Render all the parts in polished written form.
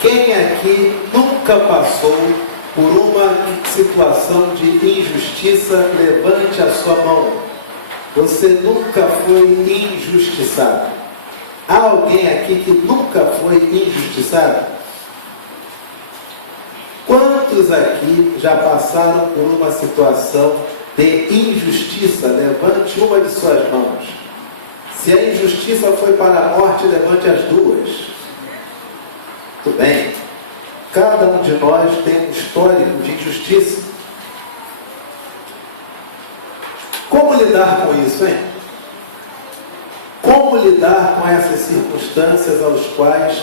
Quem aqui nunca passou por uma situação de injustiça? Levante a sua mão. Você nunca foi injustiçado? Há alguém aqui que nunca foi injustiçado? Quantos aqui já passaram por uma situação de injustiça? Levante uma de suas mãos. Se a injustiça foi para a morte, levante as duas. Muito bem. Cada um de nós tem um histórico de injustiça. Como lidar com isso, hein? Como lidar com essas circunstâncias aos quais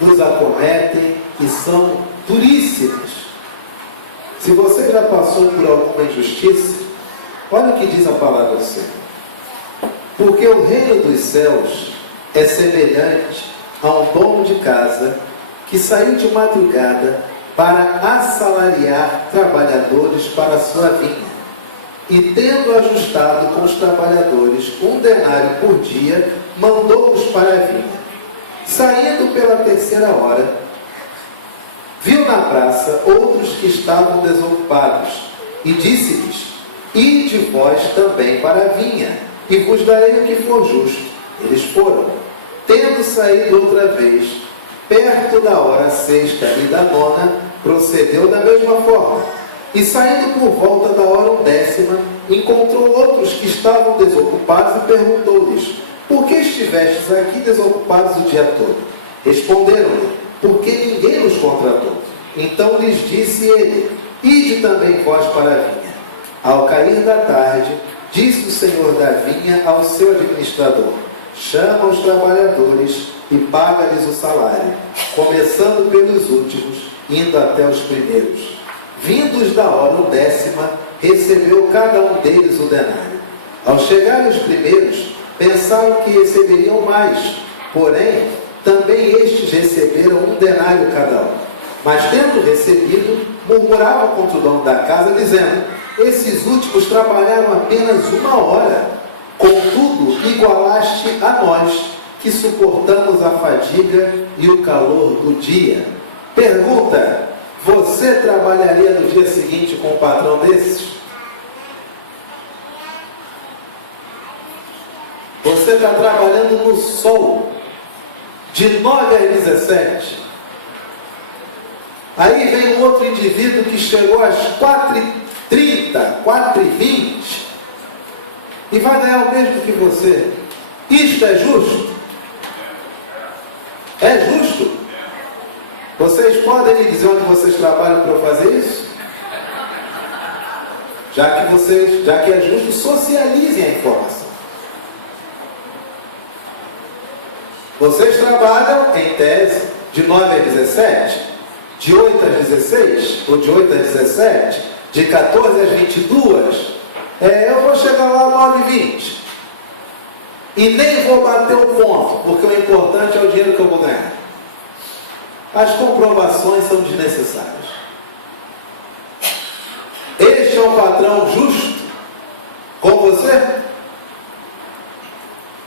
nos acometem e são duríssimas? Se você já passou por alguma injustiça, olha o que diz a palavra do Senhor. Porque o reino dos céus é semelhante a um dono de casa que saiu de madrugada para assalariar trabalhadores para a sua vinha. E tendo ajustado com os trabalhadores 1 denário por dia, mandou-os para a vinha. Saindo pela 3ª hora, viu na praça outros que estavam desocupados, e disse-lhes: ide vós também para a vinha, e vos darei o que for justo. Eles foram. Tendo saído outra vez, perto da hora 6ª e da 9ª, procedeu da mesma forma. E saindo por volta da hora 10ª, encontrou outros que estavam desocupados e perguntou-lhes: por que estivestes aqui desocupados o dia todo? Responderam-lhe: porque ninguém nos contratou. Então lhes disse ele: ide também vós para a vinha. Ao cair da tarde, disse o senhor da vinha ao seu administrador: chama os trabalhadores e paga-lhes o salário, começando pelos últimos, indo até os primeiros. Vindos da hora 10ª, recebeu cada um deles o denário. Ao chegarem os primeiros, pensaram que receberiam mais, porém, também estes receberam 1 denário cada um. Mas, tendo recebido, murmuravam contra o dono da casa, dizendo: esses últimos trabalharam apenas 1 hora. Contudo, igualaste a nós, que suportamos a fadiga e o calor do dia. Pergunta: você trabalharia no dia seguinte com um patrão desses? Você está trabalhando no sol, de 9 às 17. Aí vem um outro indivíduo que chegou às 4h30, 4h20, e vai ganhar o mesmo que você. Isto é justo? É justo? Vocês podem me dizer onde vocês trabalham para eu fazer isso? Já que é justo, socializem a informação. Vocês trabalham, em tese, de 9 às 17, de 8 às 16, ou de 8 às 17, de 14 às 22. Eu vou chegar lá às 9h20. E nem vou bater o ponto, porque o importante é o dinheiro que eu vou ganhar. As comprovações são desnecessárias. Este é um patrão justo com você?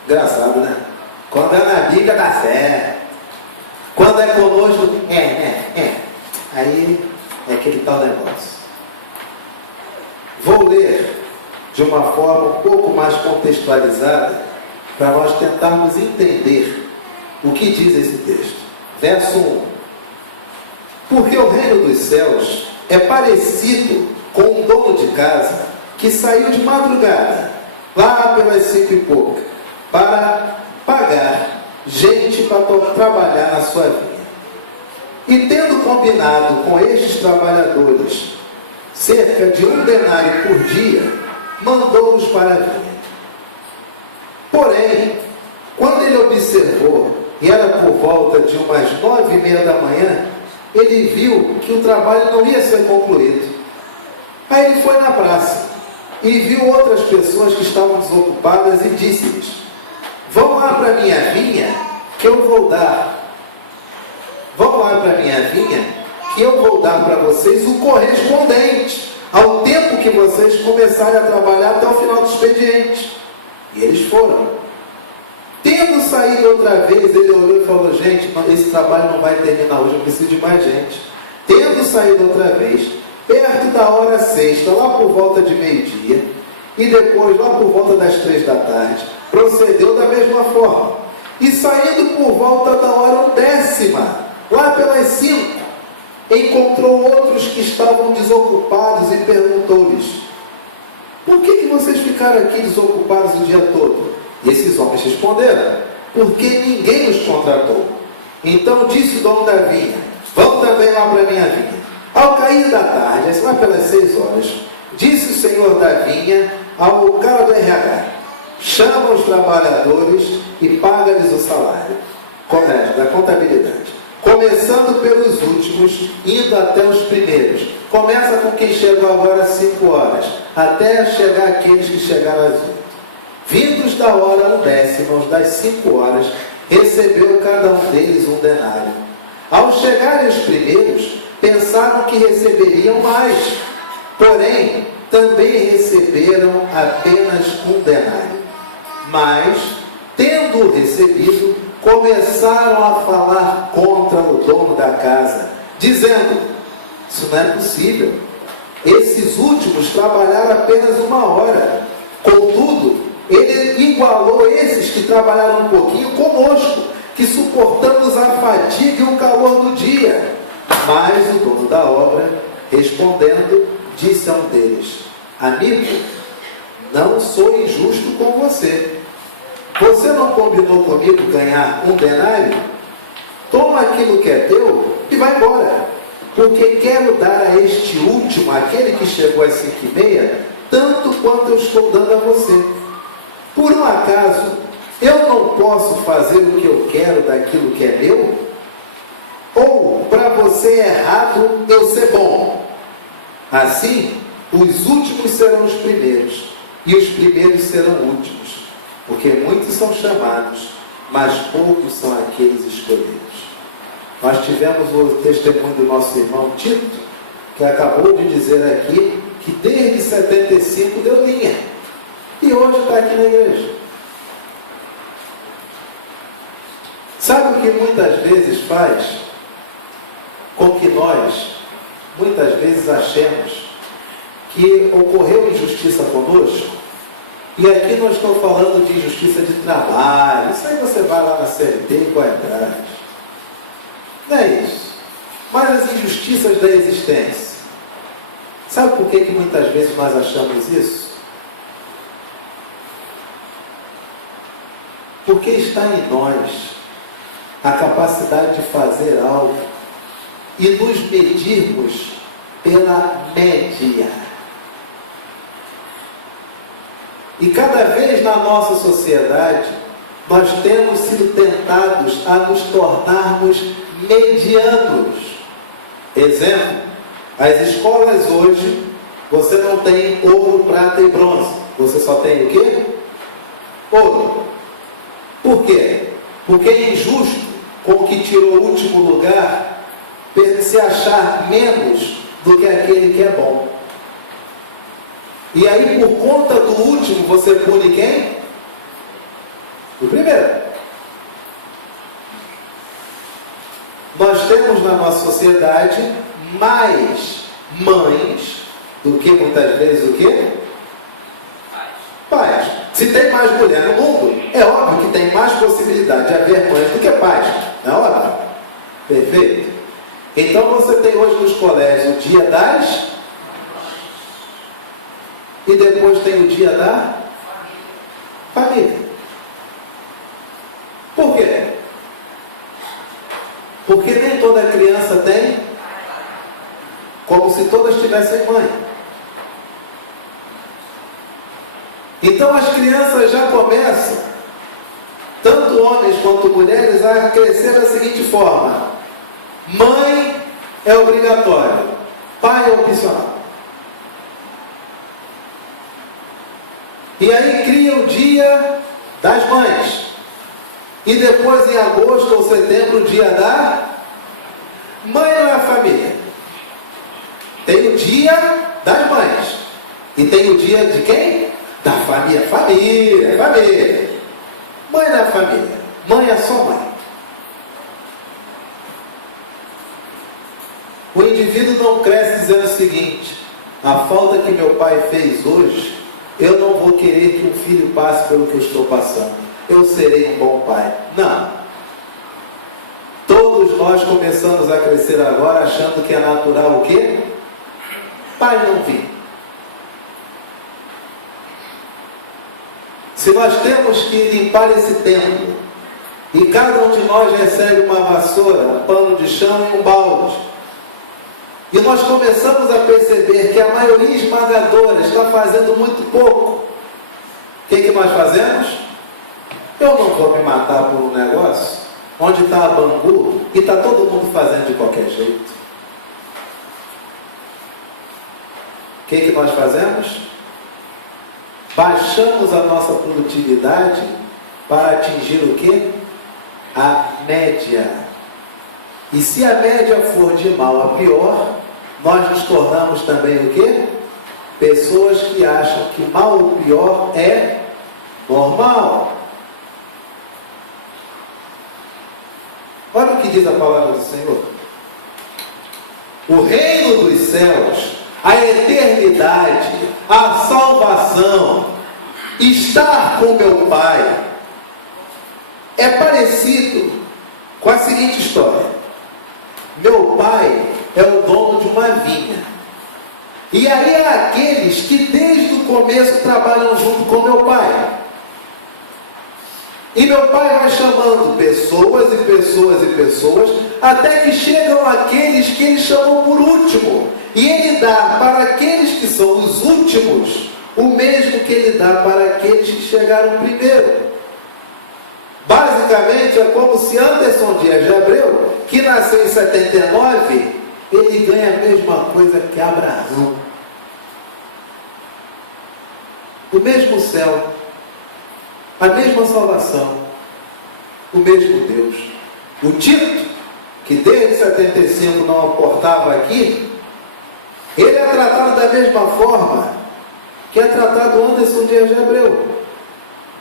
Engraçado, né? Quando é na Bíblia dá certo. Quando é conosco, aí é aquele tal negócio. Vou ler de uma forma um pouco mais contextualizada para nós tentarmos entender o que diz esse texto. Verso 1. Porque o reino dos céus é parecido com um dono de casa que saiu de madrugada, lá pelas 5 e pouca, para pagar gente para trabalhar na sua vinha. E tendo combinado com estes trabalhadores cerca de 1 denário por dia, mandou-os para a vinha. Porém, quando ele observou, e era por volta de umas 9h30 da manhã, ele viu que o trabalho não ia ser concluído. Aí ele foi na praça e viu outras pessoas que estavam desocupadas e disse-lhes: vão lá para a minha vinha que eu vou dar. Vão lá para a minha vinha que eu vou dar para vocês o correspondente ao tempo que vocês começarem a trabalhar até o final do expediente. E eles foram. Tendo saído outra vez, ele olhou e falou: gente, esse trabalho não vai terminar hoje, eu preciso de mais gente. Tendo saído outra vez, perto da hora sexta, lá por volta de meio-dia, e depois lá por volta das 3 da tarde, procedeu da mesma forma. E saindo por volta da hora 10ª, lá pelas 5, encontrou outros que estavam desocupados e perguntou-lhes: por que vocês ficaram aqui desocupados o dia todo? E esses homens responderam: porque ninguém nos contratou. Então disse o dono da vinha: vão também lá para a minha vinha. Ao cair da tarde, assim lá pelas 6 horas, disse o senhor da vinha ao cara do RH: chama os trabalhadores e paga-lhes o salário. Da contabilidade. Começando pelos últimos, indo até os primeiros. Começa com quem chegou agora às 5 horas, até chegar aqueles que chegaram às 8. Vindos da hora 10ª, aos das 5 horas, recebeu cada um deles um denário. Ao chegarem os primeiros, pensaram que receberiam mais, porém, também receberam apenas um denário. Mas, tendo recebido, começaram a falar contra o dono da casa, dizendo: isso não é possível. Esses últimos trabalharam apenas 1 hora. Contudo, ele igualou esses que trabalharam um pouquinho conosco, que suportamos a fadiga e o calor do dia. Mas o dono da obra, respondendo, disse a um deles: amigo, não sou injusto com você. Você não combinou comigo ganhar um denário? Toma aquilo que é teu e vai embora, porque quero dar a este último, aquele que chegou às 5h30, tanto quanto eu estou dando a você. Por um acaso, eu não posso fazer o que eu quero daquilo que é meu? Ou, para você é errado eu ser bom? Assim, os últimos serão os primeiros, e os primeiros serão últimos. Porque muitos são chamados, mas poucos são aqueles escolhidos. Nós tivemos o testemunho do nosso irmão Tito, que acabou de dizer aqui que desde 75 deu linha. E hoje está aqui na igreja. Sabe o que muitas vezes faz com que nós, muitas vezes, achemos que ocorreu injustiça conosco? E aqui não estou falando de injustiça de trabalho. Isso aí você vai lá na CLT e corre atrás. Não é isso. Mas as injustiças da existência. Sabe por que muitas vezes nós achamos isso? Porque está em nós a capacidade de fazer algo e nos medirmos pela média. E cada vez na nossa sociedade, nós temos sido tentados a nos tornarmos medianos. Exemplo, as escolas hoje, você não tem ouro, prata e bronze. Você só tem o quê? Ouro. Por quê? Porque é injusto com o que tirou o último lugar se achar menos do que aquele que é bom. E aí, por conta do último, você pune quem? O primeiro. Nós temos na nossa sociedade mais mães do que muitas vezes o quê? Pais. Se tem mais mulher no mundo, é óbvio que tem mais possibilidade de haver mães do que pais. Não é óbvio? Perfeito? Então você tem hoje nos colégios o dia das... E depois tem o dia da família. Por quê? Porque nem toda criança tem, como se todas tivessem mãe. Então as crianças já começam, tanto homens quanto mulheres, a crescer da seguinte forma: mãe é obrigatório, pai é opcional. E aí cria o dia das mães. E depois em agosto ou setembro o dia da mãe. Não é a família. Tem o dia das mães. E tem o dia de quem? Da família. Família. Mãe na família. Mãe é só mãe. O indivíduo não cresce dizendo o seguinte: a falta que meu pai fez hoje, eu não vou querer que um filho passe pelo que eu estou passando. Eu serei um bom pai. Não. Todos nós começamos a crescer agora achando que é natural o quê? Pai não vir. Se nós temos que limpar esse templo, e cada um de nós recebe uma vassoura, um pano de chão e um balde, e nós começamos a perceber que a maioria esmagadora está fazendo muito pouco, o que nós fazemos? Eu não vou me matar por um negócio onde está a Bangu e está todo mundo fazendo de qualquer jeito. O que nós fazemos? Baixamos a nossa produtividade para atingir o quê? A média. E se a média for de mal a pior, nós nos tornamos também o quê? Pessoas que acham que mal ou pior é normal. Olha o que diz a palavra do Senhor. O reino dos céus, a eternidade, a salvação, estar com meu Pai, é parecido com a seguinte história. Meu pai é o dono de uma vinha. E aí há aqueles que desde o começo trabalham junto com meu pai. E meu pai vai chamando pessoas e pessoas e pessoas, até que chegam aqueles que ele chamou por último. E ele dá para aqueles que são os últimos o mesmo que ele dá para aqueles que chegaram primeiro. Basicamente é como se Anderson Dias de Abreu, que nasceu em 79, ele ganha a mesma coisa que Abraão. O mesmo céu, a mesma salvação, o mesmo Deus. O Tito, que desde 75 não aportava aqui, ele é tratado da mesma forma que é tratado Anderson Dias de Abreu,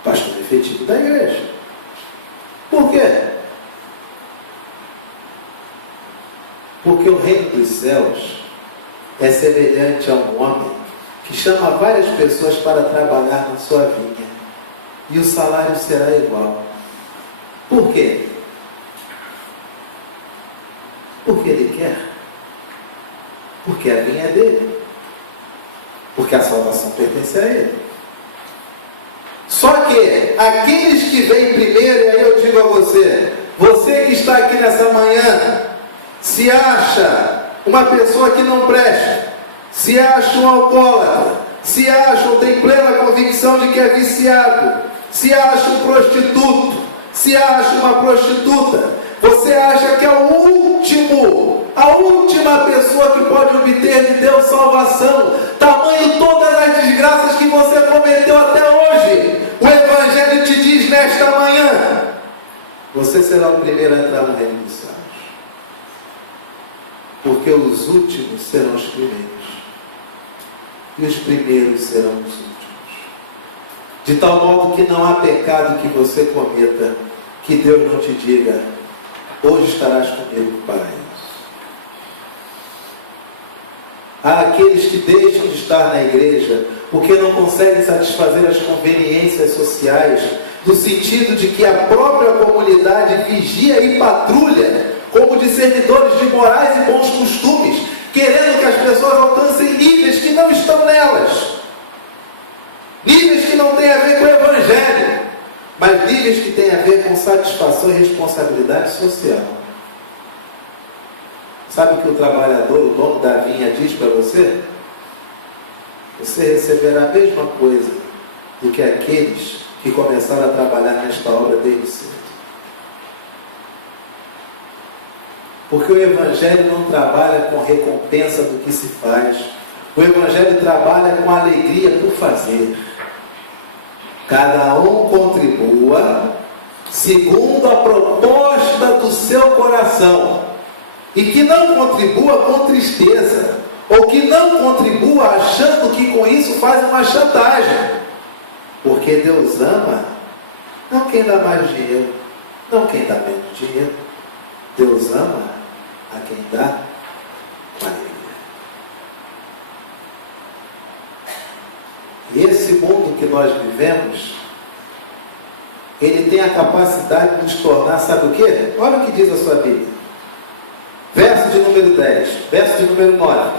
pastor efetivo da igreja. Por quê? Porque o reino dos céus é semelhante a um homem que chama várias pessoas para trabalhar na sua vinha, e o salário será igual. Por quê? Porque ele quer. Porque a vinha é dele. Porque a salvação pertence a ele. Só que aqueles que vêm primeiro, e aí eu digo a você, você que está aqui nessa manhã, se acha uma pessoa que não presta, se acha um alcoólatra, se acha ou tem plena convicção de que é viciado, se acha um prostituto, se acha uma prostituta, você acha que é o último, a última pessoa que pode obter de Deus salvação, tamanho todas as desgraças que você cometeu até hoje, o Evangelho te diz nesta manhã, você será o primeiro a entrar no reino dos céus, porque os últimos serão os primeiros, e os primeiros serão os últimos, de tal modo que não há pecado que você cometa, que Deus não te diga, hoje estarás comigo no paraíso. Há aqueles que deixam de estar na igreja porque não conseguem satisfazer as conveniências sociais, no sentido de que a própria comunidade vigia e patrulha como discernidores de morais e bons costumes, querendo que as pessoas alcancem níveis que não estão nelas, níveis que não têm a ver com o Evangelho, mas níveis que têm a ver com satisfação e responsabilidade social. Sabe o que o trabalhador, o dono da vinha, diz para você? Você receberá a mesma coisa do que aqueles que começaram a trabalhar nesta obra desde cedo. Porque o Evangelho não trabalha com recompensa do que se faz. O Evangelho trabalha com alegria por fazer. Cada um contribua segundo a proposta do seu coração. E que não contribua com tristeza, ou que não contribua achando que com isso faz uma chantagem, porque Deus ama Não quem dá mais dinheiro, não quem dá menos dinheiro. Deus ama a quem dá com alegria. E esse mundo que nós vivemos, ele tem a capacidade de nos tornar, sabe o quê? Olha o que diz a sua Bíblia. Verso de número 10, verso de número 9.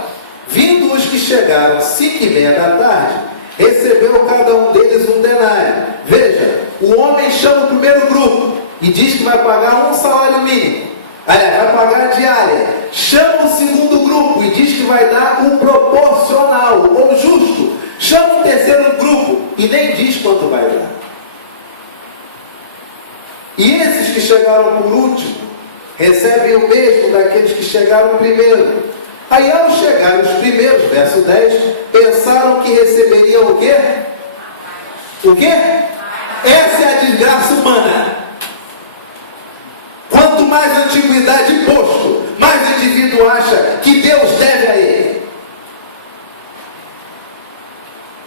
Vindo os que chegaram 5:30 da tarde, recebeu cada um deles um denário. Veja, o homem chama o primeiro grupo e diz que vai pagar um salário mínimo. Aliás, vai pagar a diária. Chama o segundo grupo e diz que vai dar um proporcional ou justo. Chama o terceiro grupo e nem diz quanto vai dar. E esses que chegaram por último recebem o mesmo daqueles que chegaram primeiro. Aí, ao chegar os primeiros, verso 10, pensaram que receberiam o quê? O quê? Essa é a desgraça humana. Quanto mais antiguidade posto, mais o indivíduo acha que Deus deve a ele.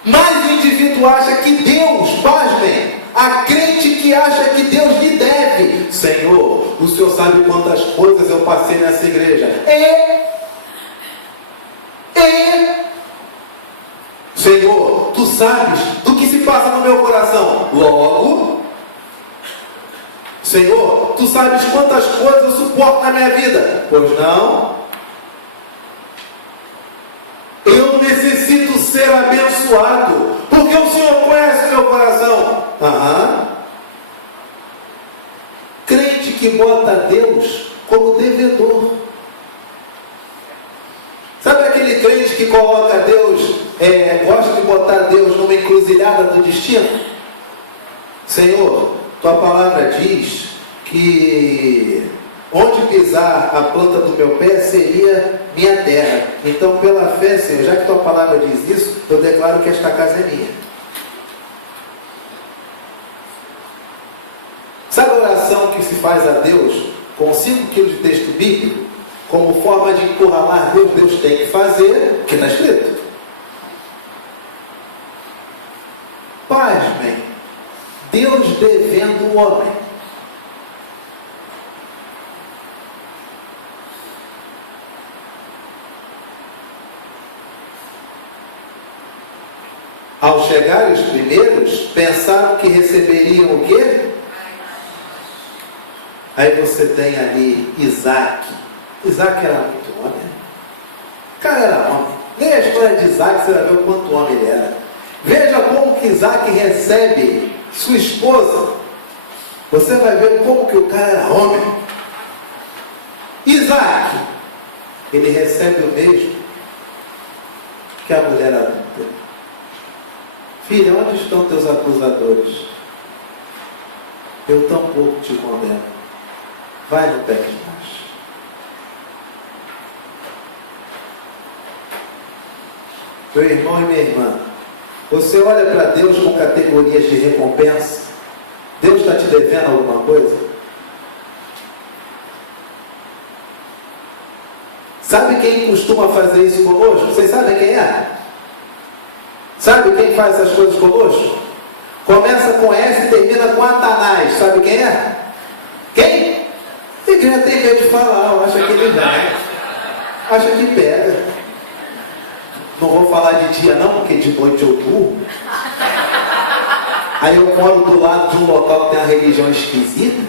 Mais o indivíduo acha que Deus, pasmem, a crente que acha que Deus lhe deve. Senhor, o Senhor sabe quantas coisas eu passei nessa igreja. Senhor, tu sabes do que se passa no meu coração. Logo, Senhor, tu sabes quantas coisas eu suporto na minha vida. Pois não. Eu necessito ser abençoado, porque o Senhor conhece o meu coração. Crente que bota Deus como devedor. Sabe aquele crente que coloca Deus, gosta de botar Deus numa encruzilhada do destino? Senhor, tua palavra diz que onde pisar a planta do meu pé seria minha terra. Então, pela fé, Senhor, já que tua palavra diz isso, eu declaro que esta casa é minha. Sabe a oração que se faz a Deus com 5 quilos de texto bíblico? Como forma de encurralar Deus, Deus tem que fazer o que está escrito. Pasmem, Deus devendo o homem. Ao chegar os primeiros, pensaram que receberiam o quê? Aí você tem ali Isaac. Isaac era muito homem. O cara era homem. Leia a história de Isaac, você vai ver o quanto homem ele era. Veja como que Isaac recebe sua esposa. Você vai ver como que o cara era homem. Isaac, ele recebe o mesmo que a mulher adulta. Filha, onde estão teus acusadores? Eu tampouco te condeno. Vai, no peques mais. Meu irmão e minha irmã, você olha para Deus com categorias de recompensa? Deus está te devendo alguma coisa? Sabe quem costuma fazer isso conosco? Vocês sabem quem é? Sabe quem faz essas coisas conosco? Começa com S e termina com Atanás. Sabe quem é? Quem? A igreja tem medo de falar, acha que ele vai. Acha que pega. Não vou falar de dia não, porque de noite eu durmo. Aí eu moro do lado de um local que tem uma religião esquisita.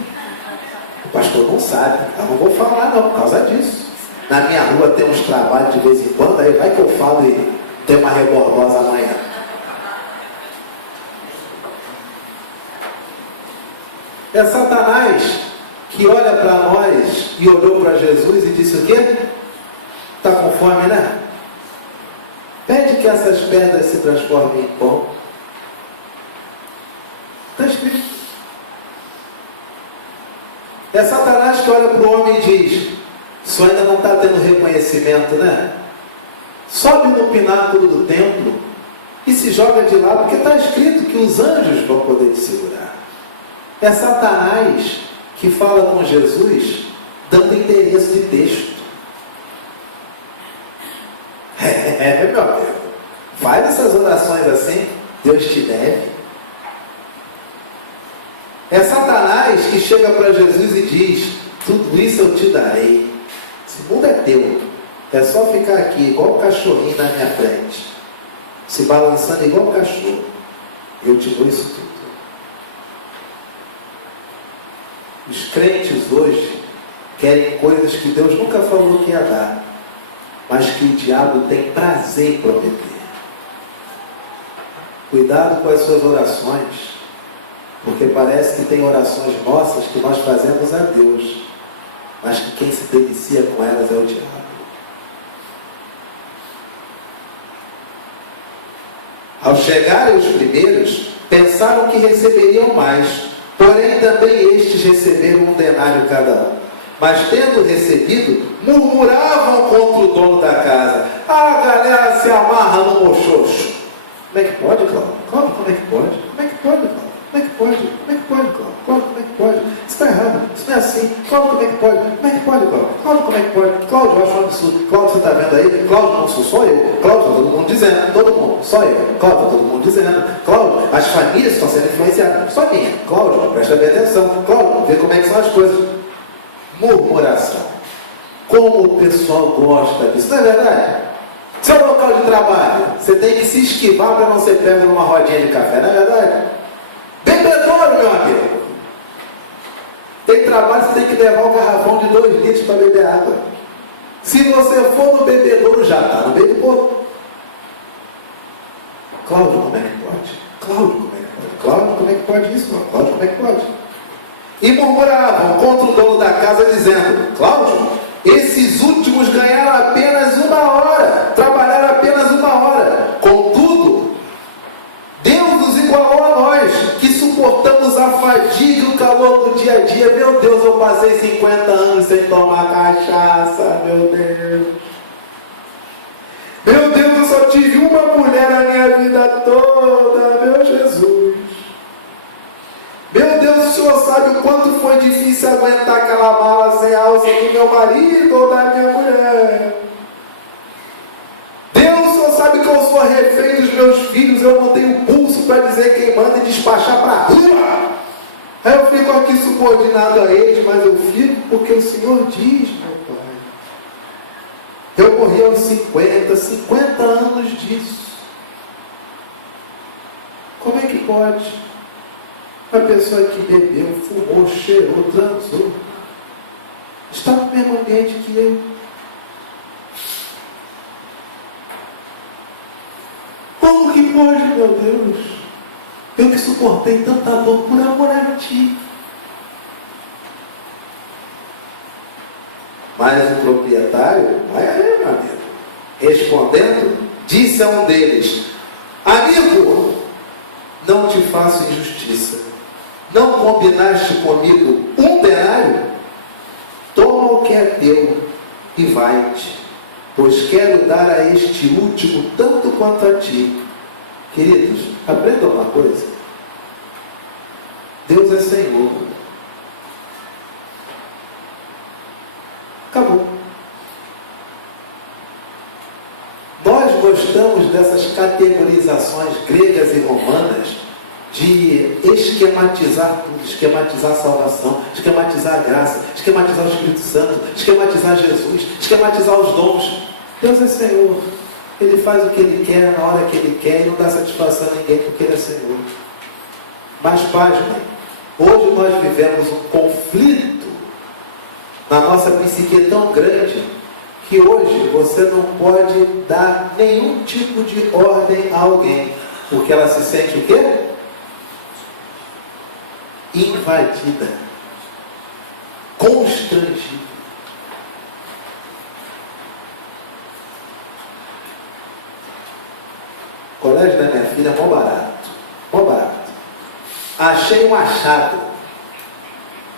O pastor não sabe. Eu não vou falar não, por causa disso. Na minha rua tem uns trabalhos de vez em quando, aí vai que eu falo e tem uma rebordosa amanhã. É Satanás que olha para nós e olhou para Jesus e disse o quê? Está com fome, né? Pede que essas pedras se transformem em pão. Está escrito. É Satanás que olha para o homem e diz: isso ainda não está tendo reconhecimento, né? Sobe no pináculo do templo e se joga de lá, porque está escrito que os anjos vão poder te segurar. É Satanás que fala com Jesus dando endereço de texto. Meu amigo, faz essas orações assim, Deus te deve. É Satanás que chega para Jesus e diz: tudo isso eu te darei. Esse mundo é teu. É só ficar aqui igual um cachorrinho na minha frente, se balançando igual um cachorro. Eu te dou isso tudo. Os crentes hoje querem coisas que Deus nunca falou que ia dar, mas que o diabo tem prazer em prometer. Cuidado com as suas orações, porque parece que tem orações nossas que nós fazemos a Deus, mas que quem se delicia com elas é o diabo. Ao chegarem os primeiros, pensaram que receberiam mais, porém também estes receberam 1 denário cada um. Mas tendo recebido, murmuravam contra o dono da casa. A galera se amarra no mochocho. Como é que pode, Cláudio? Cláudio, como é que pode? Como é que pode, Cláudio? Como é que pode? Como é que pode, Cláudio? Cláudio, como é que pode? Isso está errado, isso não é assim. Cláudio, como é que pode? Como é que pode, Cláudio? Cláudio, como é que pode? Cláudio, eu acho um absurdo. Cláudio, você está vendo aí? Cláudio, não sou só eu. Cláudio, está todo mundo dizendo. Todo mundo, só eu. Cláudio, está todo mundo dizendo. Cláudio, as famílias estão sendo influenciadas. Só minha. Cláudio, presta bem atenção. Cláudio, vê como é que são as coisas. Murmuração. Como o pessoal gosta disso, não é verdade? Seu local de trabalho, você tem que se esquivar para não ser pego numa rodinha de café, não é verdade? Bebedouro, meu amigo. Tem trabalho, você tem que levar um garrafão de 2 litros para beber água. Se você for no bebedouro, já está no meio do povo. Cláudio, como é que pode? Cláudio, como é que pode? Cláudio, como é que pode isso? Cláudio, como é que pode? E murmuravam contra o dono da casa, dizendo: Cláudio, esses últimos ganharam apenas 1 hora, trabalharam apenas 1 hora. Contudo, Deus nos igualou a nós, que suportamos a fadiga e o calor do dia a dia. Meu Deus, eu passei 50 anos sem tomar cachaça, meu Deus. Meu Deus, eu só tive uma mulher na minha vida toda, meu Jesus. Meu Deus, o Senhor sabe o quanto foi difícil aguentar aquela mala sem alça do meu marido ou da minha mulher. Deus, o Senhor sabe que eu sou refém dos meus filhos, eu não tenho pulso para dizer quem manda e despachar para a rua. Aí eu fico aqui subordinado a eles, mas eu fico porque o Senhor diz, meu Pai. Eu morri aos 50 anos disso. Como é que pode? A pessoa que bebeu, fumou, cheirou, transou, está no mesmo ambiente que eu. Como que pode, meu Deus? Eu que suportei tanta dor por amor a ti. Mas o proprietário, vai aí, meu amigo, respondendo, disse a um deles: amigo, não te faço injustiça. Não combinaste comigo 1 denário? Toma o que é teu e vai-te, pois quero dar a este último tanto quanto a ti. Queridos, aprendam uma coisa. Deus é Senhor. Acabou. Nós gostamos dessas categorizações gregas e romanas de esquematizar tudo, esquematizar a salvação, esquematizar a graça, esquematizar o Espírito Santo, esquematizar Jesus, esquematizar os dons. Deus é Senhor. Ele faz o que Ele quer, na hora que Ele quer, e não dá satisfação a ninguém porque Ele é Senhor. Mas, pasmem, hoje nós vivemos um conflito na nossa psique tão grande que hoje você não pode dar nenhum tipo de ordem a alguém, porque ela se sente o quê? Invadida, constrangida. O colégio da minha filha é mó barato, mó barato. Achei um achado.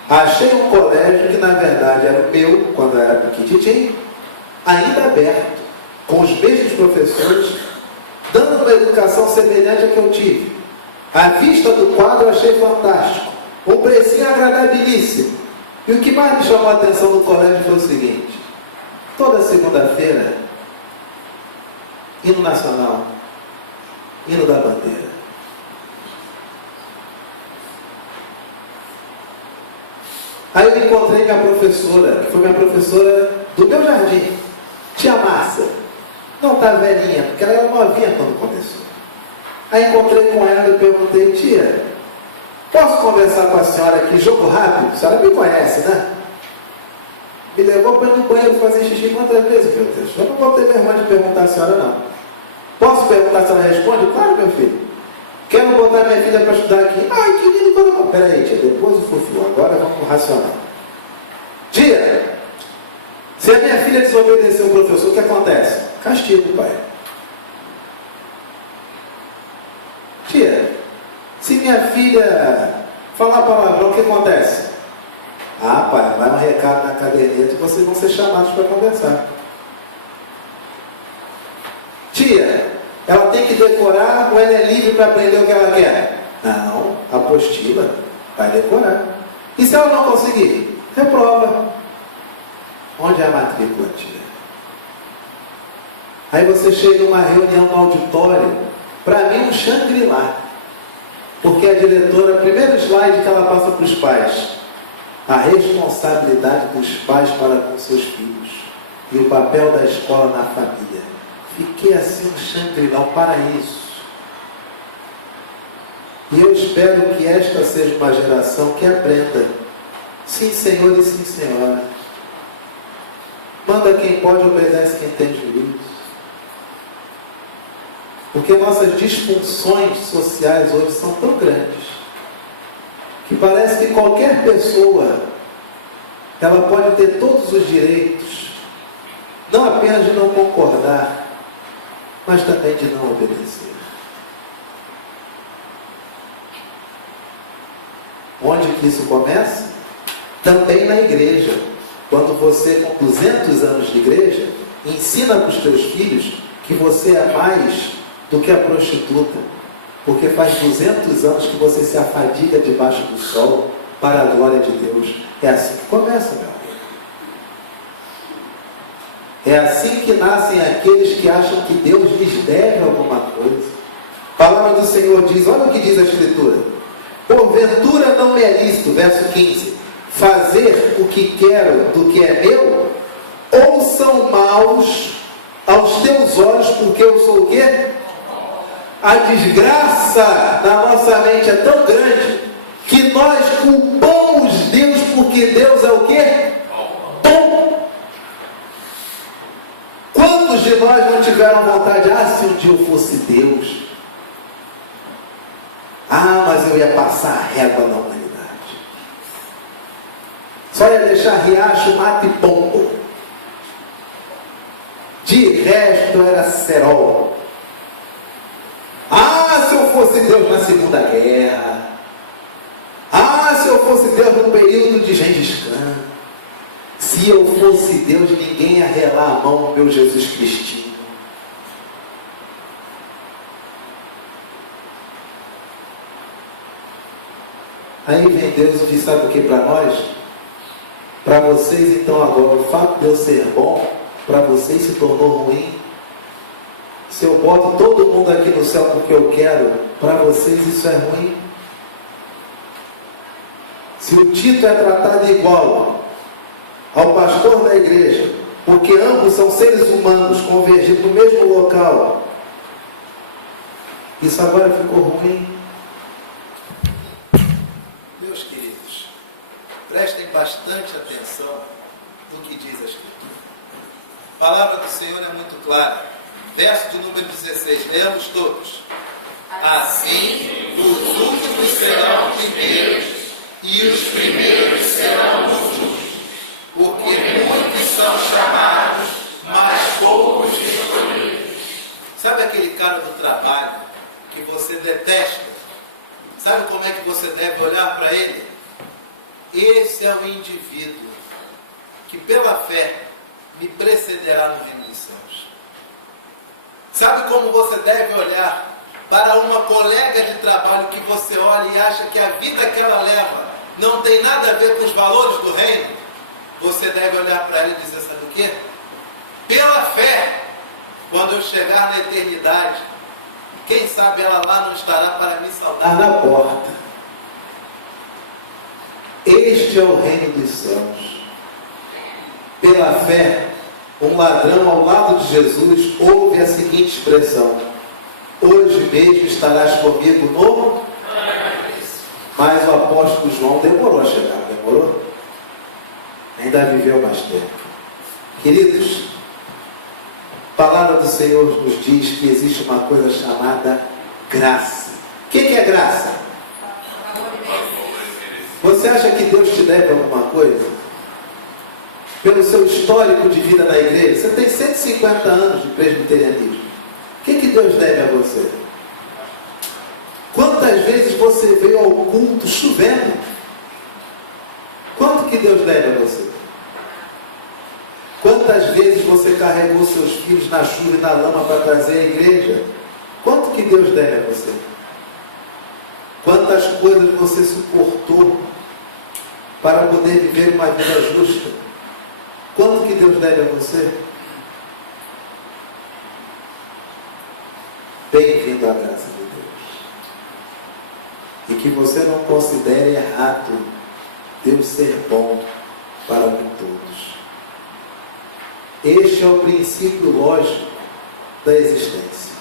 Achei um colégio que na verdade era o meu, quando eu era pequenininho, ainda aberto, com os mesmos professores, dando uma educação semelhante à que eu tive. A vista do quadro eu achei fantástico, um precinho agradabilíssimo. E o que mais me chamou a atenção do colégio foi o seguinte: toda segunda-feira, hino nacional, hino da bandeira. Aí eu encontrei minha professora, que foi minha professora do meu jardim, tia Márcia. Não tá velhinha, porque ela era novinha quando começou. Aí encontrei com ela e perguntei: tia, posso conversar com a senhora aqui, jogo rápido? A senhora me conhece, né? Me levou para ir no banheiro fazer xixi quantas vezes, meu Deus? Eu não vou ter vergonha de perguntar à senhora, não. Posso perguntar se ela responde? Claro, meu filho. Quero botar minha filha para estudar aqui. Ai, que lindo, quando não. Peraí, tia, depois o fofinho. Agora vamos racionar. Tia, se a minha filha desobedecer o professor, o que acontece? Castigo, pai. Tia, se minha filha falar palavrão, o que acontece? Ah, pai, vai um recado na caderneta e vocês vão ser chamados para conversar. Tia, ela tem que decorar ou ela é livre para aprender o que ela quer? Não, apostila, vai decorar. E se ela não conseguir? Reprova. Onde é a matrícula, tia? Aí você chega em uma reunião no auditório, para mim um Shangri-La. Porque a diretora, primeiro slide que ela passa para os pais, a responsabilidade dos pais para com seus filhos e o papel da escola na família. Fiquei assim um Shangri-La, um paraíso. E eu espero que esta seja uma geração que aprenda. Sim, senhor, e sim, senhora. Manda quem pode, obedece quem tem juízo. Porque nossas disfunções sociais hoje são tão grandes que parece que qualquer pessoa ela pode ter todos os direitos, não apenas de não concordar, mas também de não obedecer. Onde que isso começa? Também na igreja. Quando você, com 200 anos de igreja, ensina para os teus filhos que você é mais do que a prostituta, porque faz 200 anos que você se afadiga debaixo do sol para a glória de Deus. É assim que começa, meu amigo. É assim que nascem aqueles que acham que Deus lhes deve alguma coisa. A palavra do Senhor diz, olha o que diz a Escritura: porventura não me é lícito, verso 15, fazer o que quero do que é meu? Ou são maus aos teus olhos porque eu sou o quê? A desgraça na nossa mente é tão grande que nós culpamos Deus porque Deus é o quê? Bom. Quantos de nós não tiveram vontade, se um dia eu fosse Deus, mas eu ia passar a régua na humanidade, só ia deixar riacho, mato e pombo, de resto era cerol. Se eu fosse Deus na Segunda Guerra, se eu fosse Deus no período de Gengis Khan, se eu fosse Deus, ninguém ia relar a mão no meu Jesus Cristinho. Aí vem Deus e diz, sabe o que para nós? Para vocês então agora, o fato de eu ser bom, para vocês se tornou ruim. Se eu boto todo mundo aqui no céu porque eu quero, para vocês isso é ruim. Se o Tito é tratado igual ao pastor da igreja, porque ambos são seres humanos convergidos no mesmo local, isso agora ficou ruim. Meus queridos, prestem bastante atenção no que diz a Escritura. A palavra do Senhor é muito clara. Verso de número 16, leamos todos. Assim, os últimos serão primeiros, e os primeiros serão últimos, porque muitos são chamados, mas poucos escolhidos. Sabe aquele cara do trabalho que você detesta? Sabe como é que você deve olhar para ele? Esse é o indivíduo que pela fé me precederá no reino dos céus. Sabe como você deve olhar para uma colega de trabalho que você olha e acha que a vida que ela leva não tem nada a ver com os valores do reino? Você deve olhar para ela e dizer, sabe o quê? Pela fé, quando eu chegar na eternidade, quem sabe ela lá não estará para me saudar na porta. Este é o reino dos céus. Pela fé, um ladrão ao lado de Jesus ouve a seguinte expressão: hoje mesmo estarás comigo no... Mas o apóstolo João demorou a chegar, demorou? Ainda viveu mais tempo. Queridos, a palavra do Senhor nos diz que existe uma coisa chamada graça. O que é graça? Você acha que Deus te deve alguma coisa? Pelo seu histórico de vida na igreja, você tem 150 anos de presbiterianismo. O que Deus deve a você? Quantas vezes você veio ao culto chovendo? Quanto que Deus deve a você? Quantas vezes você carregou seus filhos na chuva e na lama para trazer à igreja? Quanto que Deus deve a você? Quantas coisas você suportou para poder viver uma vida justa? Quanto que Deus deve a você? Bem-vindo à graça de Deus. E que você não considere errado Deus ser bom para com todos. Este é o princípio lógico da existência.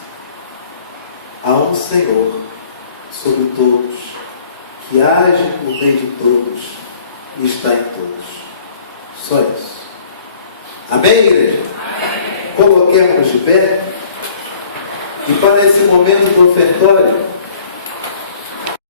Há um Senhor sobre todos, que age por meio de todos e está em todos. Só isso. Amém, igreja? Amém. Coloquemos de pé. E para esse momento do ofertório,